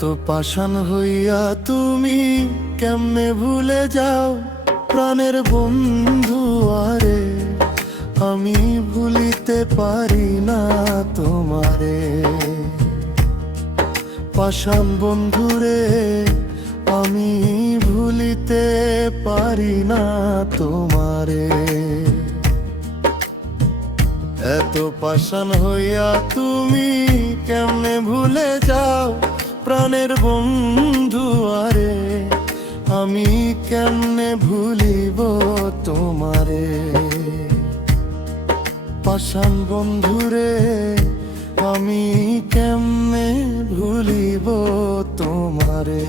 এত পাষাণ হইয়া তুমি কেমনে ভুলে যাও প্রাণের বন্ধু আরে আমি ভুলিতে পারি না তোমারে। পাষাণ বন্ধুরে আমি ভুলিতে পারি না তোমারে। এত পাষাণ হইয়া তুমি কেমনে ভুলে যাও প্রাণের বন্ধু আরে আমি কেমনে ভুলিব তোমারে। পাষাণ বন্ধুরে আমি কেমনে ভুলিব তোমারে।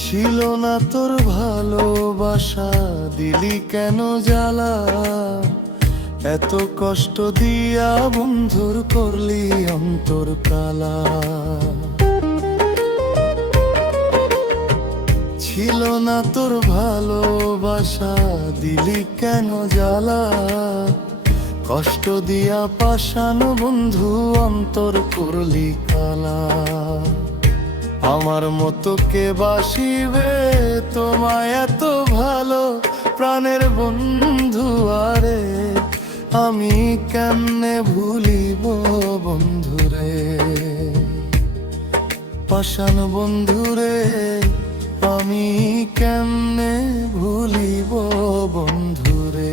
ছিল না তোর ভালোবাসা দিলি কেন জ্বালা, এত কষ্ট দিয়া বন্ধুর করলি অন্তর কালা। ছিল না তোর ভালোবাসা দিলি কেন জ্বালা, কষ্ট দিয়া পাষাণ বন্ধু অন্তর করলি কালা। আমার মতো কে বাসিবে তোমায় এত ভালো প্রাণের বন্ধু আরে আমি কেমনে ভুলিব বন্ধুরে। পাষাণ বন্ধুরে আমি কেমনে ভুলিব বন্ধুরে।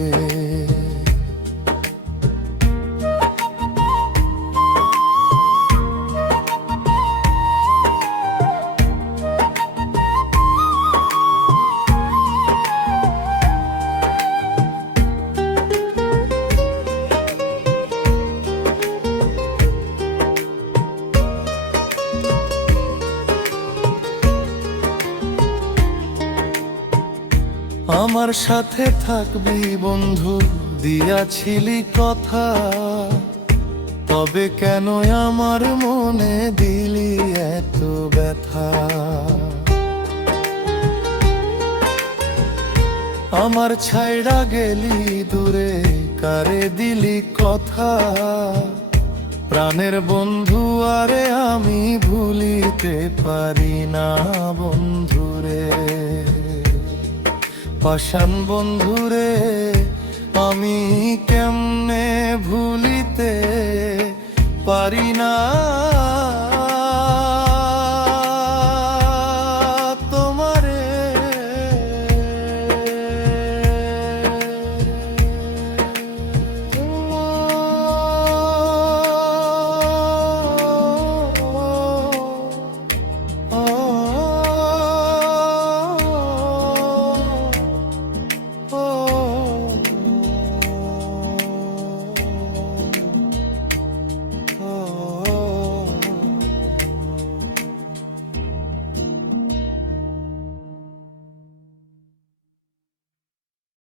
আমার সাথে থাকবি বন্ধু দিয়াছিলি কথা, তবে কেন আমার মনে দিলি এত ব্যথা। আমার ছাইড়া গেলি দূরে কারে দিলি কথা, প্রাণের বন্ধু আরে আমি ভুলিতে পারি না বন্ধুরে। পাষাণ বন্ধুরে আমি কেমনে ভুলিতে পারি না